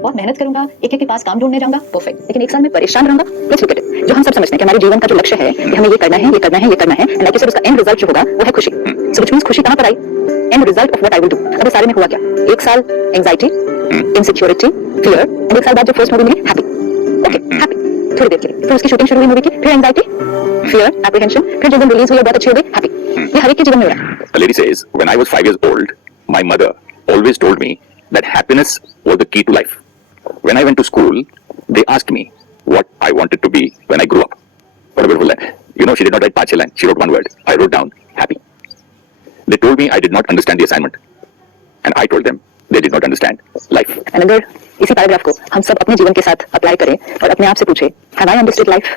बहुत मेहनत करूंगा, एक के पास काम ढूंढने जाऊंगा, परफेक्ट। लेकिन एक साल में परेशान रहूंगा, लेट्स लुक एट इट। जो हम सब समझते हैं कि हमारे जीवन का जो लक्ष्य है कि हमें ये करना है, ये करना है, ये करना है, एंड लाइक यू सेड उसका एंड रिजल्ट जो होगा वो है खुशी। सो व्हिच मींस खुशी कहां पर आई? And result of what I will do. अब इस सारे में हुआ क्या? एक साल एंजाइटी, इनसिक्योरिटी, फियर, एंड एक साल बाद जो फर्स्ट मूवी मिली हैप्पी। ओके हैप्पी थोड़ी देर के लिए, फिर उसकी शूटिंग शुरू हुई मूवी की, फिर एंजाइटी, फियर, एप्रीहेंशन, फिर जब रिलीज हुई और बहुत अच्छी हो गई, हैप्पी। ये हर एक के जीवन में हो रहा है। The lady says, when I was 5 years old, my mother always told me that happiness was the key to life. When I went to school, they asked me what I wanted to be when I grew up. What a beautiful line. You know, she did not write 5 lines. She wrote one word. I wrote down happy. They told me I did not understand the assignment, and I told them they did not understand life. And अगर इसी paragraph को हम सब अपने जीवन के साथ apply करें और अपने आप से पूछे, have I understood life?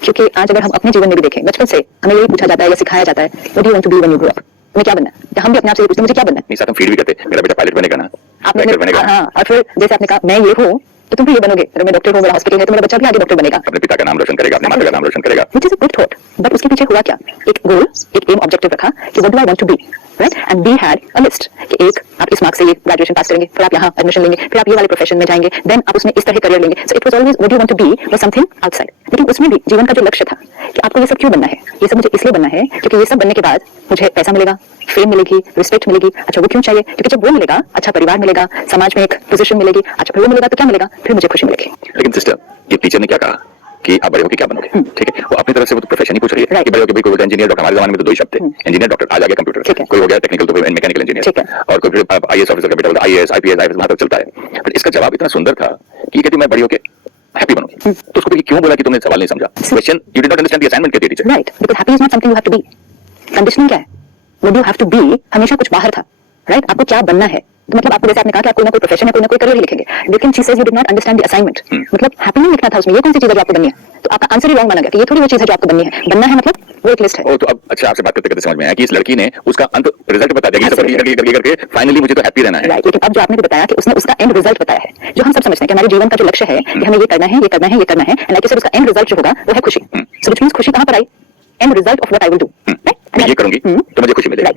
क्योंकि आज अगर हम अपने जीवन में भी देखें, बचपन से हमें यही पूछा जाता है या सिखाया जाता है, what do you want to be when you grow up? तुम्हें क्या बनना है? हम भी अपने आप से पूछते हैं, मुझे क्या बनना है? नहीं, साथ हम फीड भी करते, मेरा बेटा पायलट बनेगा ना, आपने डॉक्टर बनेगा। हाँ, और फिर जैसे आपने कहा मैं ये हूँ तो तुम भी ये बनोगे, अगर मैं डॉक्टर हूँ, मेरा हॉस्पिटल है तो मेरा बच्चा भी आगे डॉक्टर बनेगा, अपने पिता का नाम रोशन करेगा, अपने माता का नाम रोशन करेगा। Which is a good thought, but उसके पीछे हुआ क्या? एक गोल, एक एम ऑब्जेक्टिव रखा कि what do I want to be, right? And we had a list कि एक आप इस मार्क्स से ये ग्रेजुएशन पास करेंगे, फिर आप यहाँ एडमिशन लेंगे, फिर आप ये वाले प्रोफेशन में जाएंगे, देन आप उसमें इस तरह करियर लेंगे। So it was always what do you want to be was something outside. लेकिन उसमें भी जीवन का जो लक्ष्य था कि आपको ये सब क्यों बनना है, ये सब मुझे इसलिए बनना है क्योंकि ये सब बनने के बाद मुझे पैसा मिलेगा, फेम मिलेगी, रिस्पेक्ट मिलेगी। अच्छा वो क्यों चाहिए? क्योंकि जब वो मिलेगा, अच्छा परिवार मिलेगा, समाज में एक पोजीशन मिलेगी, अच्छा फिर वो मिलेगा तो क्या मिलेगा? फिर मुझे खुशी मिलेगी। लेकिन सिस्टर, ये टीचर ने क्या कहा कि आप बड़े होकर क्या बनोगे, ठीक है? वो अपनी तरफ से वो तो प्रोफेशन ही पूछ रही है कि बड़े होकर भाई कोई इंजीनियर डॉक्टर, हमारे जमाने में तो दो ही शब्द थे, इंजीनियर डॉक्टर, आज आ गया कंप्यूटर, कोई हो गया टेक्निकल तो कोई मैकेनिकल इंजीनियर, और कोई फिर आईएएस ऑफिसर का बेटा होता है, आईएएस आईपीएस आईएएस वहां तक चलता है। पर इसका जवाब इतना सुंदर था कि कहती मैं बड़ी होकर हैप्पी बनूंगी। तो उसको क्यों बोला कि तुमने सवाल नहीं समझा? Question you did not understand the assignment, कहती है teacher. Right, because happy is not something you have to be. Conditioning क्या है? What do you have to be हमेशा कुछ बाहर था, राइट? आपको क्या बनना है, तो मतलब आपको जैसे आपने कहा कि आप कोई ना कोई प्रोफेशन है, कोई ना कोई करियर ही लिखेंगे, लेकिन she says you did not understand the assignment. मतलब हैप्पी नहीं लिखना था उसमें, ये कौन सी चीज है जो आपको बननी है? तो आपका आंसर ही रॉन्ग माना गया कि ये थोड़ी वो चीज है जो आपको बननी है। बनना है मतलब वो एक लिस्ट है। ओ तो अब अच्छा, आपसे बात करते करते समझ में आया कि इस लड़की ने उसका अंत रिजल्ट बता दिया कि सब करके फाइनली मुझे तो हैप्पी रहना है। राइट, लेकिन अब जो आपने भी बताया कि उसने उसका एंड रिजल्ट बताया है, जो हम सब समझते हैं कि हमारे जीवन का जो लक्ष्य है कि हमें ये करना है, ये करना है, ये करना है, एंड लाइक यू सेड उसका एंड रिजल्ट जो होगा वो है खुशी। सो व्हिच मींस खुशी कहां पर आई? And result of what I will do. मैं ये करूंगी तो मुझे खुशी मिलेगी। राइट,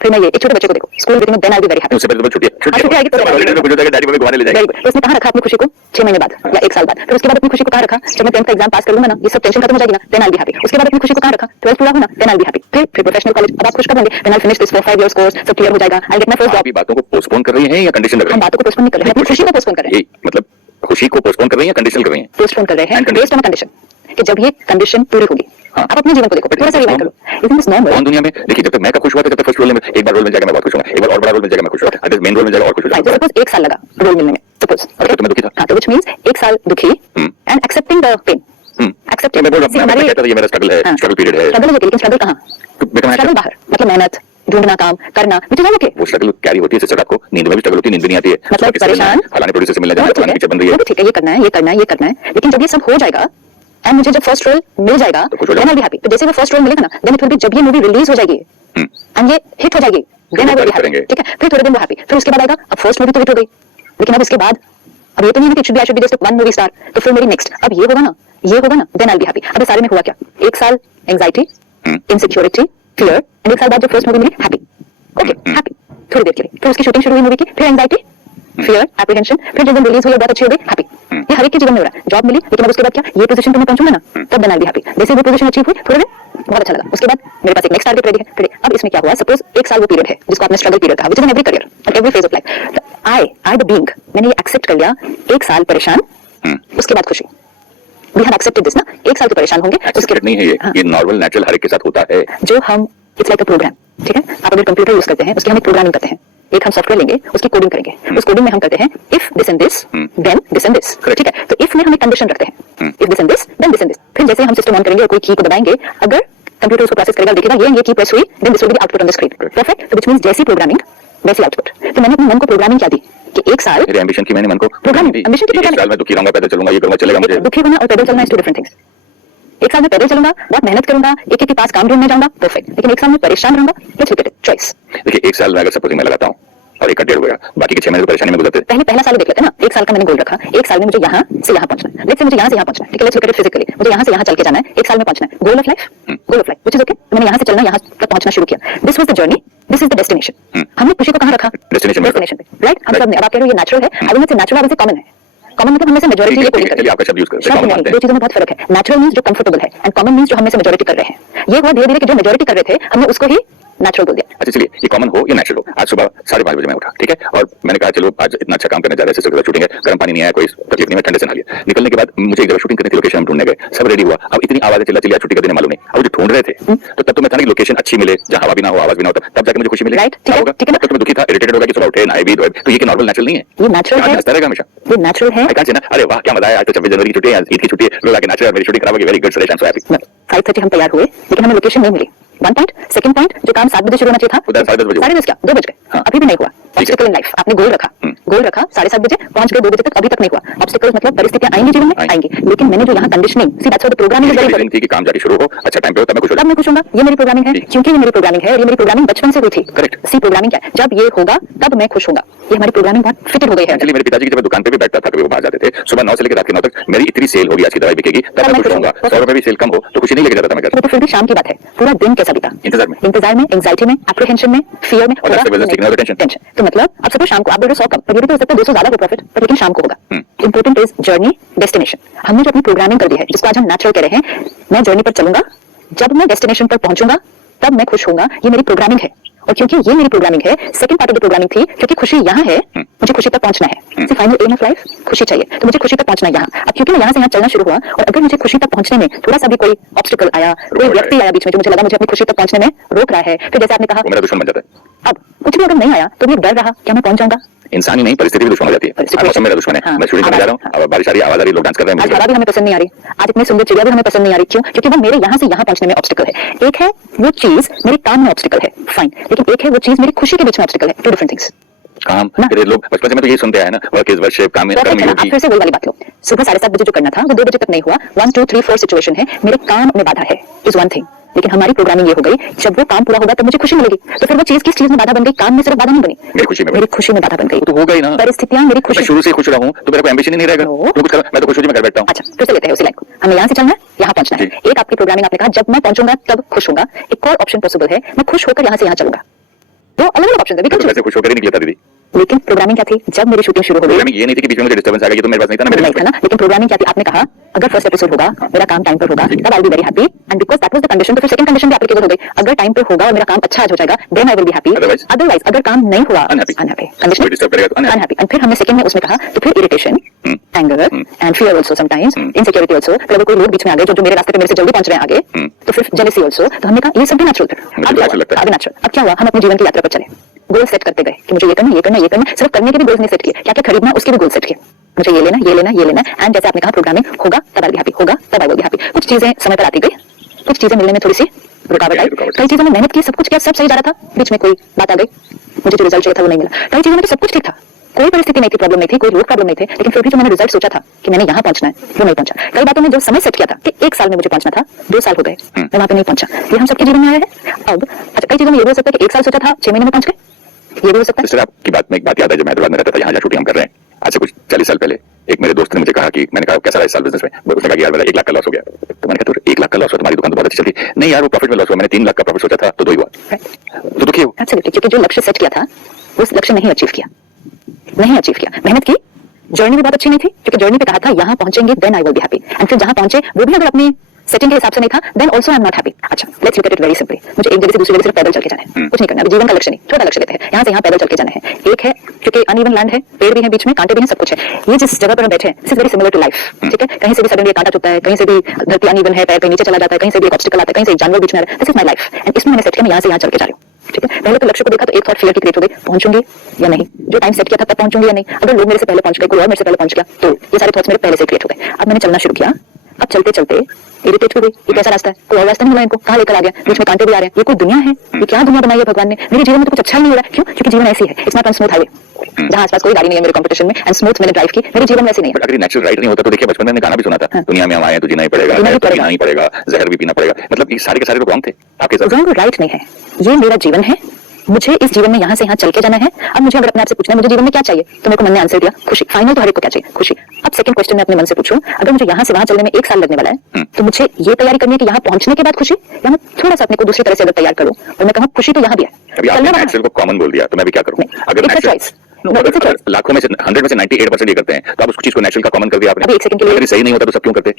फिर मैं ये एक छोटे बच्चे को देखो स्कूल में, then I will be very happy. उससे पहले तो छुट्टी आएगी तो कुछ हो जाएगा, डैडी मम्मी घुमाने ले जाएंगे। तो उसने कहां रखा अपनी खुशी को? 6 महीने बाद या 1 साल बाद। फिर उसके बाद अपनी खुशी को कहां रखा? जब मैं 10th का एग्जाम पास कर लूंगा ना, ये सब टेंशन खत्म हो जाएगी ना, then I will be happy. उसके बाद अपनी खुशी को कहां रखा? 12th पूरा हुआ ना, then I will be happy. फिर प्रोफेशनल कॉलेज, अब आप खुश कब होंगे? Then I finish this 4-5 years course, सब क्लियर हो जाएगा, I get my first job. आप बातों को पोस्टपोन कर रही हैं या कंडीशन लग रही हैं? हम बातों को पोस्टपोन नहीं कर रहे हैं, अपनी खुशी को पोस्टपोन कर रहे हैं। मतलब खुशी को पोस्टपोन कर रही हैं या कंडीशनल कर रही हैं? पोस्टपोन कर रहे हैं बेस्ड ऑन कंडीशन कि जब ये कंडीशन पूरी होगी। आप अपने जीवन को देखो, थोड़ा सा रिवाइंड करो। Isn't this normal? कौन दुनिया में देखिए, जब तक मैं का खुश हुआ था, जब तक फर्स्ट रोल में एक बार रोल मिल जाएगा मैं बहुत खुश होऊंगा, एक बार और बड़ा रोल मिल जाएगा मैं खुश होऊंगा, अगर मेन रोल मिल जाएगा और खुश हो जाऊंगा। सपोज 1 साल लगा रोल मिलने में, सपोज तो तुम्हें दुखी था। हां, तो व्हिच मींस 1 साल दुखी and accepting the pain. Accepting, मैं बोल रहा हूं, मैं कहता था ये मेरा स्ट्रगल है, स्ट्रगल पीरियड है। स्ट्रगल है, लेकिन स्ट्रगल कहां? स्ट्रगल बाहर, मतलब मेहनत, ढूंढना, काम करना, which is all okay। वो स्ट्रगल कैरी होती है सिस्टर, आपको नींद में भी स्ट्रगल होती है, नींद भी नहीं आती है, मतलब परेशान, फलाने प्रोड्यूसर से मिलना जाना, फलाने पिक्चर बन रही है, ठीक है, ये करना है, ये करना है, ये करना है, लेकिन जब ये सब हो जाएगा एंड मुझे जब फर्स्ट रोल मिल जाएगा then I will be happy. तो जैसे वो फर्स्ट रोल मिलेगा ना, देन इट विल बी, जब ये मूवी रिलीज हो जाएगी एंड ये हिट हो जाएगी, then I will be happy, ठीक है? फिर थोड़े दिन वो हैप्पी, फिर उसके बाद आएगा अब फर्स्ट मूवी तो हिट हो गई, लेकिन अब इसके बाद अब ये तो नहीं है कि I should be just one movie star, तो फिर मेरी नेक्स्ट अब ये होगा ना, ये होगा ना, then I will be happy. अब इस सारे में हुआ क्या? 1 साल एंजाइटी, इनसिक्योरिटी, फियर, एंड 1 साल बाद जो फर्स्ट मूवी मिली हैप्पी। ओके हैप्पी थोड़ी देर के लिए, फिर उसकी शूटिंग शुरू हुई मूवी की, फिर एंजाइटी, फियर, एप्रीहेंशन, फिर जब रिलीज हुई बहुत अच्छी हो गई, हैप्पी। ये हर एक के जीवन में हो रहा है। जॉब मिली, लेकिन अब उसके बाद क्या? ये पोजीशन पे मैं पहुंचूंगा ना, तब then I will be happy. जैसे वो पोजीशन अचीव हुई, थोड़े दिन बहुत अच्छा लगा, उसके बाद मेरे पास एक नेक्स्ट टारगेट रेडी है। फिर अब इसमें क्या हुआ? सपोज 1 साल वो पीरियड है जिसको आपने स्ट्रगल पीरियड कहा, which is in every career at every phase of life. I the being, मैंने ये एक्सेप्ट कर लिया, 1 साल परेशान, उसके बाद खुशी। वी हैव एक्सेप्टेड दिस ना, 1 साल तो परेशान होंगे, उसके नहीं है ये नॉर्मल नेचुरल हर एक के साथ होता है। जो हम इट्स लाइक अ प्रोग्राम, ठीक है? आप अगर कंप्यूटर यूज करते हैं, उसकी हम एक प्रोग्रामिंग करते हैं, एक हम सॉफ्टवेयर लेंगे, उसकी कोडिंग करेंगे, उस कोडिंग में हम करते हैं if this and this then this and this, ठीक है? तो इफ में हम एक कंडीशन रखते हैं, if this and this then this and this. फिर जैसे हम सिस्टम ऑन करेंगे और कोई की को दबाएंगे, अगर कंप्यूटर उसको प्रोसेस करेगा, देखेगा ये की प्रेस हुई, then this will be the output on the screen, perfect? तो व्हिच मींस जैसी प्रोग्रामिंग वैसी आउटपुट। तो मैंने अपने मन को प्रोग्रामिंग क्या दी कि 1 साल मेरे एंबिशन की, मैंने मन को प्रोग्रामिंग, एंबिशन की प्रोग्रामिंग। 1 साल में दुखी रहूंगा, पैदल चलूंगा, ये करूंगा, चलेगा मुझे। दुखी होना और पैदल चलना इज टू डिफरेंट थिंग्स। 1 साल में पैदल चलूंगा, बहुत मेहनत करूंगा, एक के पास काम ढूंढने जाऊंगा, परफेक्ट। लेकिन 1 साल में परेशान रहूंगा, let's look at it, choice. देखिए 1 साल में अगर सपोजिंग मैं लगाता हूं और 1 डेढ़ हो गया, बाकी के 6 महीने तो परेशानी में गुजरते हैं। पहला साल देख लेते हैं ना, 1 साल का मैंने गोल रखा, 1 साल में मुझे यहाँ से यहाँ पहुंचना है, लेट्स से मुझे यहाँ से यहाँ पहुंचना है, ठीक है? Let's look at it physically, मुझे यहाँ से यहाँ चल के जाना है, 1 साल में पहुंचना है, goal of life, which is okay. मैंने यहाँ से चलना, यहाँ तक पहुंचना शुरू किया, this was the journey, this is the destination. हमने खुशी को कहां रखा? डेस्टिनेशन पे, राइट? हम सब ने, अब आप कह रहे हो ये नेचुरल है, आई विल नॉट से natural, I will say common है। कॉमन मतलब हम में से मेजॉरिटी ये कोडिंग चलिए आपका शब्द यूज करते हैं, शब्द common नहीं, मानते दो हैं। चीजों में बहुत फर्क है। नेचुरल मींस जो कंफर्टेबल है एंड कॉमन मींस जो हम में से मेजॉरिटी कर रहे हैं। ये हुआ धीरे धीरे कि जो मेजॉरिटी कर रहे थे हमने उसको ही नेचुरल बोल दिया। अच्छा चलिए, ये कॉमन हो या नेचुरल हो, आज सुबह 5:30 बजे मैं उठा, ठीक है, और मैंने कहा चलो आज इतना अच्छा काम करने जा रहे हैं, सिस्टर के साथ शूटिंग है, गर्म पानी नहीं आया, कोई तकलीफ नहीं, मैं ठंडे से नहा लिया। निकलने के बाद मुझे एक जगह शूटिंग करनी थी, लोकेशन हम ढूंढने गए, सब रेडी हुआ, अब इतनी आवाजें चिल्ला चिल्ला छुट्टी का दिन मालूम नहीं, अब जो ढूंढ रहे थे तो तब तो मैं था ना लोकेशन अच्छी मिले, जहां हवा भी ना हो, आवाज भी ना हो, तब जाके मुझे खुशी मिले। Right, ठीक है, होगा, ठीक है ना? तब तो मैं दुखी था, इरिटेटेड होगा कि सुबह उठे नहाए भी धोए, तो ये नॉर्मल नेचुरल नहीं है, ये नेचुरल है, हंसता रहेगा हमेशा। ये नेचुरल है। I can't say ना, अरे वाह क्या मजा आया, आज तो 26 जनवरी की छुट्टी है, आज ईद की छुट्टी है, लोग आके नाच रहे हैं, मेरी शूटिंग खराब हो गई, very good Suresh, I am so happy. 5:30 हम तैयार हुए लेकिन हमें लोकेशन नहीं मिली। One point. सेकंड पॉइंट, जो काम 7 बजे शुरू होना चाहिए था उधर 10:30 बजे हुआ। 10:30 क्या 2 बज गए, हाँ। अभी भी नहीं हुआ। है। ऑब्स्टिकल इन लाइफ, आपने गोल रखा, गोल रखा 7:30 बजे, पहुंच गए 2 बजे तक, अभी तक नहीं हुआ। ऑब्स्टिकल्स मतलब परिस्थितियां आएंगी जीवन में, आएंगी, लेकिन मैंने जो यहाँ conditioning, see that's what the programming is very मेरी इंपॉर्टेंट। थी कि काम जाके शुरू हो, अच्छा टाइम पे हो, तब मैं खुश हो तब मैं खुश होऊंगा, ये मेरी प्रोग्रामिंग है, जी। क्योंकि ये मेरी प्रोग्रामिंग है और ये मेरी प्रोग्रामिंग बचपन से हुई थी। Correct। सी प्रोग्रामिंग क्या है, जब ये होगा तब मैं खुश होऊंगा, ये हमारी प्रोग्रामिंग बहुत फिटेड हो गई है। एक्चुअली मेरे पिताजी की जब मैं दुकान पे भी बैठता था, कभी वो बाहर जाते थे, सुबह 9 से लेकर रात के 9 तक मेरी इतनी सेल होगी, आज की दवाई बिकेगी, तब मैं खुश होऊंगा। 100 रुपए भी सेल कम हो तो खुशी नहीं लेके जाता था मैं घर, वो तो फिर भी शाम की बात है, पूरा दिन कैसा बीता? इंतजार में। इंतजार में, एंजाइटी में, एप्रीहेंशन में, फियर में, और that's the business taking out the tension। Tension. तो मतलब अब सपोज शाम को आप बोल रहे हो 100 कम, पर ये भी तो हो सकता है 200 ज्यादा हो प्रॉफिट, पर लेकिन शाम को होगा। Important is journey, destination. हमने जो अपनी प्रोग्रामिंग कर दी है, जिसको आज हम नेचुरल कह रहे हैं, मैं जर्नी पर चलूंगा, जब मैं डेस्टिनेशन पर पहुंचूंगा तब मैं खुश होऊंगा, ये मेरी प्रोग्रामिंग है। और क्योंकि ये मेरी प्रोग्रामिंग है, second part of the programming थी, क्योंकि खुशी यहाँ है, मुझे खुशी तक पहुंचना है। फाइनल एम ऑफ लाइफ खुशी चाहिए, तो मुझे खुशी तक पहुंचना है यहाँ। अब क्योंकि मैं यहाँ से यहाँ चलना शुरू हुआ, और अगर मुझे खुशी तक पहुंचने में थोड़ा सा भी कोई ऑब्स्टिकल आया, कोई व्यक्ति आया बीच में जो मुझे लगा मुझे अपनी खुशी तक पहुंचने में रोक रहा है, फिर जैसे आपने कहा वो मेरा दुश्मन बन जाता है। अब कुछ भी अगर नहीं आया तो भी एक डर रहा, क्या मैं पहुंच जाऊंगा? इंसान ही नहीं, परिस्थिति भी दुश्मन हो जाती है। आज मौसम मेरा दुश्मन है, हाँ। मैं शूटिंग करने जा रहा हूँ, अब बारिश आ रही है, आवाज आ रही है, लोग डांस कर रहे हैं, आज मुझे हवा भी हमें पसंद नहीं आ रही, आज इतनी सुंदर चिड़िया भी हमें पसंद नहीं आ रही, क्यों? क्योंकि वो मेरे यहाँ से यहाँ पहुंचने में ऑब्स्टिकल है। एक है वो चीज मेरे काम में ऑब्स्टिकल है, फाइन, लेकिन एक है वो चीज मेरी खुशी के बीच में ऑब्स्टिकल है, टू डिफरेंट थिंग्स। काम तेरे लोग बचपन से मैं तो यही सुनते आया ना, वर्क इज वर्शिप, काम में कर्म आप योगी। फिर से वही वाली बात लो, सुबह 7:30 बजे जो करना था वो 2 बजे तक नहीं हुआ। 1 2 3 4 सिचुएशन है, मेरे काम में बाधा है, इज वन थिंग। लेकिन हमारी प्रोग्रामिंग ये हो गई, जब वो काम पूरा होगा तब मुझे खुशी मिलेगी। तो फिर वो चीज किस चीज में बाधा बन गई? काम में सिर्फ बाधा नहीं बनी, मेरी खुशी में मेरी खुशी में बाधा बन गई। तो होगा ही ना, परिस्थितियां मेरी मैं खुशी। शुरू से खुश रहा हूँ तो मेरा कोई एम्बिशन ही नहीं रहेगा, No। तो कुछ कर, मैं तो खुश हो जी, मैं घर बैठता हूँ। अच्छा, फिर से लेते हैं उसी लाइन को, हमें यहाँ से चलना है, यहाँ पहुंचना है। एक आपकी प्रोग्रामिंग, आपने कहा जब मैं पहुंचूंगा तब खुश होगा। एक और ऑप्शन पॉसिबल है, मैं खुश होकर यहाँ से यहाँ चलूंगा। दो अलग अलग ऑप्शन है, तो वैसे खुश होकर ही निकला था दीदी। लेकिन प्रोग्रामिंग क्या थी? जब मेरी शूटिंग शुरू हो गई, प्रोग्रामिंग ये नहीं थी कि बीच में मुझे डिस्टर्बेंस आ गया, ये तो मेरे पास नहीं था ना, मेरे नहीं था ना, लेकिन प्रोग्रामिंग क्या थी? आपने कहा अगर फर्स्ट एपिसोड होगा, मेरा काम टाइम पर होगा, तब आई will be very happy, and because that was the condition, तो फिर सेकंड कंडीशन भी एप्लीकेबल हो गई। अगर टाइम पे होगा और मेरा काम अच्छा हो जाएगा, then I will be happy. Otherwise? Otherwise अगर काम नहीं हुआ, Unhappy। अनहैप्पी कंडीशन, कोई disturb करेगा तो unhappy। अनहैप्पी। एंड फिर हमने सेकंड में उसमें कहा, तो फिर irritation, anger and fear also, sometimes insecurity also. अगर कोई लोग बीच में आ गए जो मेरे रास्ते पे मेरे से जल्दी पहुंच रहे हैं आगे, तो फिर जेलसी आल्सो। तो हमने कहा ये सब भी नेचुरल था। मुझे natural लगता है। अब नेचुरल, अब क्या हुआ? हम अपने जीवन की यात्रा पर चले, गोल सेट करते गए कि मुझे ये करना, ये करना, ये करना। सिर्फ करने के भी गोल्स नहीं सेट किए, क्या क्या खरीदना उसके भी गोल सेट किए, मुझे ये लेना, ये लेना, ये लेना। एंड जैसे आपने कहा प्रोग्रामिंग होगा तब आई विल हैप्पी, होगा तब आई विल बी हैप्पी। कुछ चीजें समय पर आती गई, कुछ चीजें मिलने में थोड़ी सी रुकावट आई, कई चीजों में मेहनत की, सब कुछ किया, सब सही जा रहा था, बीच में कोई बात आ गई, मुझे जो रिजल्ट चाहिए था वो नहीं मिला। कई चीजों में तो सब कुछ ठीक था, कोई परिस्थिति नहीं थी, प्रॉब्लम नहीं थी, कोई लोग प्रॉब्लम नहीं थे, लेकिन फिर भी जो मैंने रिजल्ट सोचा था कि मैंने यहाँ पहुंचना है, वो नहीं पहुंचा। कई बातों में जो समय सेट किया था कि 1 साल में मुझे पहुंचना था, 2 साल हो गए, मैं वहां पे नहीं पहुंचा। ये हम सबके जीवन में आया है। अब अच्छा, कई चीजों में ये भी हो सकता है कि 1 साल सोचा था, 6 महीने में पहुंच गए, ये भी हो सकता है। सर आपकी बात में एक बात याद है, जब मैं हैदराबाद में रहता था, यहाँ शूटिंग हम कर रहे हैं, आज से कुछ 40 साल पहले एक मेरे दोस्त ने मुझे कहा कि, मैंने कहा कैसा रहा इस साल बिजनेस में? उसने कहा कि यार मेरा 1 लाख का लॉस हो गया। तो मैंने कहा तो 1 लाख का लॉस हो, तुम्हारी दुकान तो बहुत अच्छी चलती। नहीं यार वो प्रॉफिट में लॉस हुआ, मैंने 3 लाख का प्रॉफिट सोचा था तो 2 ही हुआ, तो दुखी हो। एब्सोल्युटली, क्योंकि जो लक्ष्य सेट किया था उस लक्ष्य नहीं अचीव किया, नहीं अचीव किया। मेहनत की, जर्नी भी बहुत अच्छी नहीं थी, क्योंकि जर्नी पे कहा था यहाँ पहुंचेंगे then I will be happy, and फिर जहां पहुंचे वो भी अगर अपनी सेटिंग के हिसाब से नहीं था, then also I am not happy. अच्छा, let's look at it very simply, मुझे एक जगह से दूसरी जगह सिर्फ पैदल चल के जाना है, कुछ नहीं करना। अभी जीवन का लक्ष्य नहीं, छोटा लक्ष्य लेते हैं, यहाँ से यहाँ पैदल चल के जाना है। एक है क्योंकि अनइवन लैंड है, पेड़ भी है बीच में, कांटे भी हैं, सब कुछ है। ये जिस जगह पर हम बैठे हैं it's very similar to life, ठीक है? कहीं से भी सडनली कांटा चुभता है, कहीं से भी धरती अनइवन है, पैर कहीं नीचे चला जाता है, कहीं से भी एक ऑब्स्टिकल आता है, कहीं से एक जानवर बीच में आ रहा है। This is my life, and इसमें मैंने सेट किया मैं यहाँ से यहाँ चल के जा रही हूँ, ठीक है? पहले तो लक्ष्य को देखा तो एक थॉट फियर की क्रिएट हो गई, पहुंचूंगी या नहीं, जो टाइम सेट किया था तब पहुंचूंगी या नहीं, अगर लोग मेरे से पहले पहुंच गए, कोई और मेरे से पहले पहुंच गया, तो ये सारे थॉट्स मेरे पहले से क्रिएट हो गए। अब मैंने चलना शुरू किया, अब चलते चलते इरिटेट हो गई, ये कैसा रास्ता है, कोई और रास्ता नहीं मिला इनको, कहाँ लेकर आ गया, बीच में कांटे भी आ रहे हैं, ये कोई दुनिया है, ये क्या दुनिया बनाई है भगवान ने, मेरे जीवन में तो कुछ अच्छा ही नहीं हो रहा है। क्यों? क्योंकि जीवन ऐसी है, it's not on smooth highway, जहाँ आसपास कोई गाड़ी नहीं है मेरे कंपटीशन में, एंड स्मूथ मैंने ड्राइव की, मेरे जीवन में ऐसी नहीं है। बट अगर नेचुरल राइट नहीं होता तो देखिए, बचपन में मैंने गाना भी सुना था, दुनिया में हम आए हैं तो जीना ही पड़ेगा, जीना ही तो पीना ही पड़ेगा, जहर भी पीना पड़ेगा, मतलब ये सारे के सारे लोग रॉन्ग थे आपके साथ। रॉन्ग राइट नहीं है, ये मेरा जीवन है, मुझे इस जीवन में यहाँ से यहाँ चल के जाना है। अब मुझे अगर अपने आप से पूछना है मुझे जीवन में क्या चाहिए, तो मेरे को मन ने आंसर दिया खुशी। फाइनल तो हर एक को क्या चाहिए, खुशी। अब सेकंड क्वेश्चन मैं अपने मन से पूछूं, अगर मुझे यहाँ से वहां चलने में 1 साल लगने वाला है, तो मुझे ये तैयारी करनी है कि यहाँ पहुंचने के बाद खुशी, या मैं थोड़ा सा अपने को दूसरी तरह से अगर तैयार करूं और मैं कहूं खुशी तो यहाँ भी है, अभी आपने नेचुरल को कॉमन बोल दिया, तो मैं भी क्या करूं? अगर it's a natural choice, No, it's a choice. लाखों में से 100 में से 98% ये करते हैं, तो आप उस चीज को नेचुरल का कॉमन कर दिया आपने। अभी एक सेकंड के लिए अगर ये सही नहीं होता तो सब क्यों करते?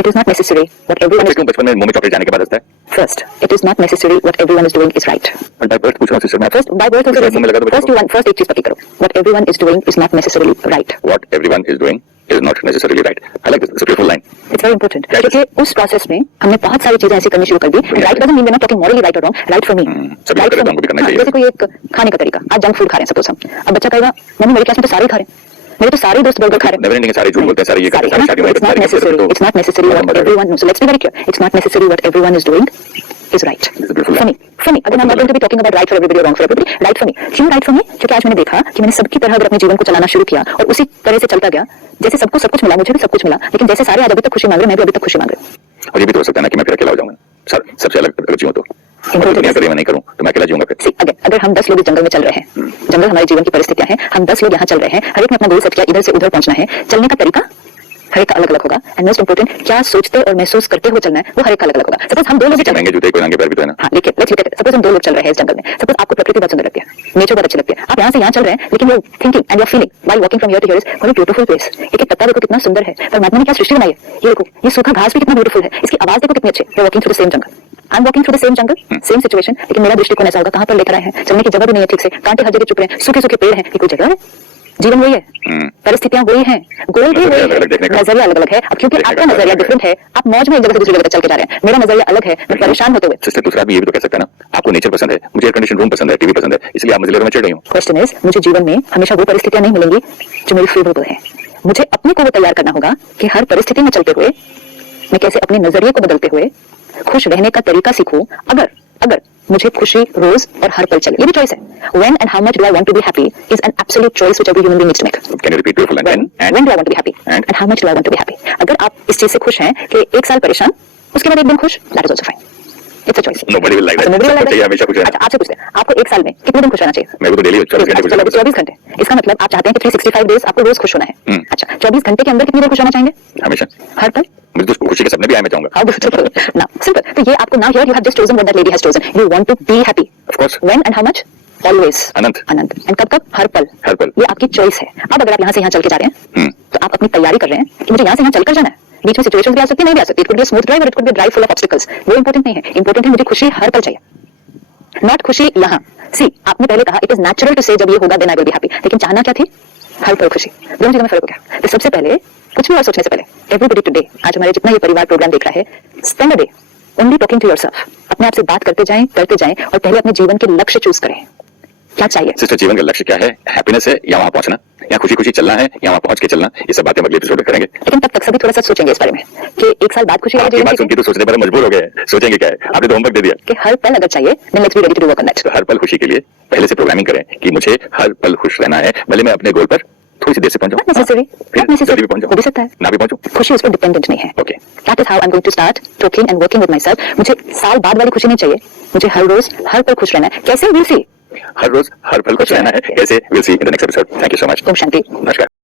It is not necessary what everyone is क्यों बचपन में मुंह में चॉकलेट जाने के बाद हंसता है? first. It is not necessary what everyone is doing is right. और बाय बर्थ पूछ रहा हूँ सिस्टर मैं। First, by birth also मुंह में लगा दो बच्चे को। first एक चीज पक्की करो. What everyone is doing is not necessarily right. What everyone is doing is not necessarily right. I like this. It's a beautiful line. It's very important. Yes. क्योंकि उस प्रोसेस में हमने बहुत सारी चीजें ऐसी करनी शुरू कर दी. Right doesn't mean we're not talking morally right or wrong. Right for me. सभी Right लोग for हमको भी करना हाँ, चाहिए। जैसे कोई एक खाने का तरीका. आज जंक फूड खा रहे हैं सपोज हम. अब बच्चा कहेगा मम्मी मेरे क्लास में तो सारे ही खा रहे हैं. मेरे तो सारे दोस्त बर्गर खा रहे हैं. नेवर एंडिंग सारे झूठ बोलते हैं, सारे ये करते हैं, सारे शादी में It's not necessary. It's not necessary what everyone. So let's be very clear. It's not necessary what everyone is doing is right. For me. For me. Again, I'm not going to be talking about right for everybody or wrong for everybody. Right for me. क्यों right for me? क्योंकि आज मैंने देखा कि मैंने सबकी तरह अगर अपने जीवन को चलाना शुरू किया और उसी तरह से चलता गया, जैसे सबको सब कुछ मिला, मुझे भी सब कुछ मिला, लेकिन जैसे सारे आज अभी तक खुशी मांग रहे हैं, मैं भी अभी तक खुशी मांग रही हूँ. और ये भी तो हो सकता है ना कि मैं फिर अकेला हो जाऊंगा, सबसे अलग अगर जीऊं तो दुनिया करिए मैं नहीं करूं तो मैं अकेला जीऊंगा फिर। See, अगर हम 10 लोग इस जंगल में चल रहे हैं, जंगल हमारे जीवन की परिस्थितियां हैं, हम 10 लोग यहाँ चल रहे हैं, हर एक ने अपना गोल सेट किया, इधर से उधर पहुंचना है, चलने का तरीका हर एक का अलग अलग होगा. एंड मोस्ट इंपोर्टेंट, क्या सोचते और महसूस करते हुए चलना है वो हर एक का अलग अलग होगा. सपोज हम 2 लोग चल रहे हैं, जूते कोई नंगे पैर भी तो है ना. हाँ, लेकिन let's look at it. Suppose हम 2 लोग चल रहे हैं इस जंगल में. सपोज आपको प्रकृति बहुत सुंदर लगती है, नेचर बहुत अच्छी लगती है, आप यहाँ से यहाँ चल रहे हैं, लेकिन you thinking and you are feeling while walking from here to here is what a beautiful place. एक एक पत्ता देखो कितना सुंदर है, परमात्मा ने क्या सृष्टि बनाई है. ये देखो, ये सूखा घास भी कितना ब्यूटीफुल है, इसकी आवाज देखो कितनी अच्छी है. Walking through the same jungle. I am walking through the same jungle, same situation, लेकिन मेरा दृष्टिकोण ऐसा होगा, कहाँ पर लेकर आए हैं, चलने की जगह भी नहीं है ठीक से, कांटे हर जगह चुप रहे हैं, सूखे सूखे पेड़ हैं, ये कोई जगह है. जीवन वही है, परिस्थितियां वही हैं, गोल भी वही है, नजरिया अलग अलग है. अब क्योंकि आपका नजरिया डिफरेंट है, आप मौज में एक जगह से दूसरी जगह चल के जा रहे हैं, मेरा नजरिया अलग है, मैं परेशान होते हुए. सिस्टर दूसरा भी ये भी तो कह सकता है ना, आपको नेचर पसंद है, मुझे एयर कंडीशन रूम पसंद है, टीवी पसंद है, इसलिए आप मुझे में चढ़ रही हूँ. क्वेश्चन इज, मुझे जीवन में हमेशा वो परिस्थितियां नहीं मिलेंगी जो मेरी फेवरेबल है. मुझे अपने को वो तैयार करना होगा कि हर परिस्थिति में चलते हुए मैं कैसे अपने नजरिए को बदलते हुए खुश रहने का तरीका सीखूं. अगर मुझे खुशी रोज और हर पल चले, ये भी चॉइस है. When and how much do I want to be happy is an absolute choice which every human being needs to make. Can you repeat beautiful and when do I want to be happy and how much do I want to be happy? अगर आप इस चीज से खुश हैं कि 1 साल परेशान, उसके बाद 1 दिन खुश, that is also fine. It's a choice. Nobody will like that. Nobody will like चाहिए that. हमेशा खुश रहना. अच्छा, आपसे पूछते हैं, आपको 1 साल में कितने दिन खुश रहना चाहिए? मेरे को तो डेली 24 घंटे खुश रहना. 24 घंटे. इसका मतलब आप चाहते हैं कि 365 डेज आपको रोज खुश होना है. अच्छा, 24 घंटे के अंदर कितनी देर खुश होना चाहेंगे? हमेशा. हर पल. मुझे तो खुशी के सपने भी आए मैं चाहूंगा. How beautiful. Now, simple. तो ये आपको now here you have just chosen what that lady has chosen. You want to be happy. Of course. When and how much? Always. Anant. And कब? हर पल. हर पल. ये आपकी चॉइस है. अब अगर आप यहाँ से यहाँ चल के जा रहे हैं, तो आप अपनी तैयारी कर रहे हैं कि मुझे यहाँ से यहाँ चलकर जाना है. बीच में सिचुएशंस भी आ सकती है, नहीं भी आ सकती. It could be a smooth drive और it could be a drive full of obstacles. वो इंपॉर्टेंट नहीं है. इंपॉर्टेंट है मुझे खुशी हर पल चाहिए. नॉट खुशी यहाँ. सी, आपने पहले कहा इट इज नेचुरल टू से जब ये होगा then I will be happy. लेकिन चाहना क्या थी? हर पल खुशी. दोनों चीजों में फर्क हो गया. तो सबसे पहले कुछ भी और सोचने से पहले, एवरीबडी टुडे, आज हमारे जितना ये परिवार प्रोग्राम देख रहा है, spend a day only talking to yourself. अपने आप से बात करते जाएं और पहले अपने जीवन के लक्ष्य चूज करें. क्या चाहिए? सिस्टर जीवन का लक्ष्य क्या है? हैप्पीनेस है या वहां पहुंचना, या खुशी खुशी चलना है या वहां पहुंच के चलना? ये सब बातें अगले एपिसोड में करेंगे. लेकिन तब तक सभी थोड़ा सा सोचेंगे इस बारे में कि 1 साल बाद खुशी आएगी. आपकी बात सुन के तो सोचने पर मजबूर हो गए. सोचेंगे क्या है? आपने तो होमवर्क दे दिया कि हर पल अगर चाहिए then let's be ready to do work on that. तो हर पल खुशी के लिए पहले से प्रोग्रामिंग करें कि मुझे हर पल खुश रहना है, भले मैं अपने गोल पर थोड़ी सी देर से पहुंचूं. Necessary. Not necessary. भी पहुंच हो भी सकता है. ना भी पहुंचूं. खुशी उस पर डिपेंडेंट नहीं है. Okay. That is how I'm going to start talking and working with myself. मुझे साल बाद वाली खुशी नहीं चाहिए. मुझे हर रोज हर पल खुश रहना है. कैसे? We'll see. हर रोज हर पल खुश रहना है. कैसे? We'll see in the next episode. Thank you so much. Om Shanti. नमस्कार.